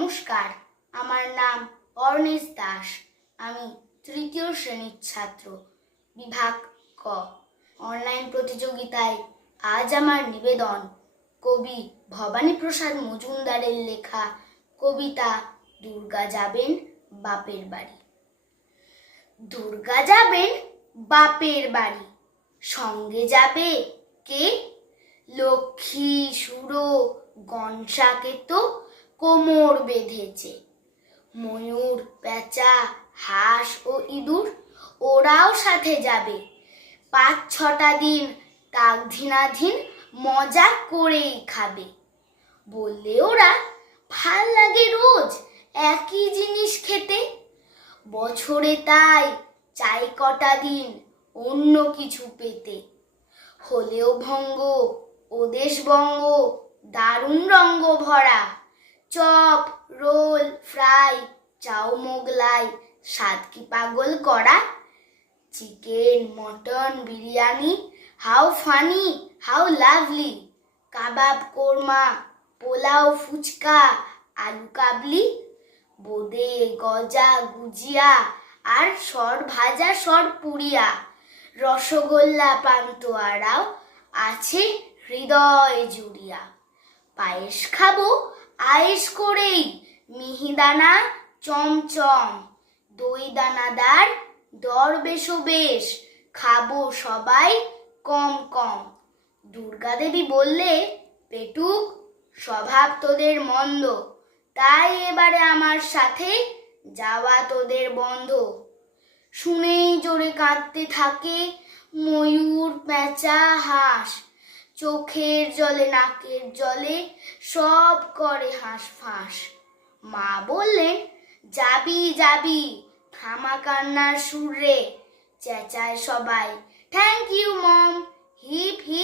নমস্কার, আমার নাম অর্ণেশ দাস। আমি তৃতীয় শ্রেণীর ছাত্র, বিভাগ ক। অনলাইন প্রতিযোগিতায় আজ আমার নিবেদন কবি ভবানীপ্রসাদ মজুমদারের লেখা কবিতা দুর্গা যাবেন বাপের বাড়ি। দুর্গা যাবেন বাপের বাড়ি, সঙ্গে যাবে কে? লক্ষ্মী, সুরো, গনসাকে তো কোমর বেঁধেছে। ময়ূর, পেঁচা, হাঁস ও ইঁদুর ওরাও সাথে যাবে। ৫-৬টা দিন তাকধিনাধীন মজা করেই খাবে। বললে ওরা, ভাল লাগে রোজ একই জিনিস খেতে। বছরে তাই চাই কটা দিন অন্য কিছু পেতে। হলেও ভঙ্গ ওদেশ বঙ্গ, দারুণ রঙ্গ ভরা। Chop, roll, fry, chow, Mughlai, স্বাদ কি পাগল করা। Chicken, mutton, biryani, how funny, how lovely. Kebab, korma, pulao, phuchka, aloo kabli. বোঁদে, গজা, গুজিয়া, আর সর ভাজা, সর পুরিয়া। রসগোল্লা, পান্তুয়ারাও আছে হৃদয় জুড়িয়া। পায়েস খাবো আয়েস করেই, মিহিদানা, চমচম। দই দানাদার, দর বেশো বেশ, খাবো সবাই কম কম। দুর্গা দেবী বললে, পেটুক, স্বভাব তোদের মন্দ, তাই এবারে আমার সাথে যাওয়া তোদের বন্ধ। শুনেই জোরে কাঁদতে থাকে ময়ূর, পেঁচা, হাঁস। চোখের জলে নাকের জলে সব করে হাঁসফাঁস। মা বললেন, যাবি যাবি, থামা কান্নার সুর রে। চেঁচায় সবাই, thank you mom, hip heap.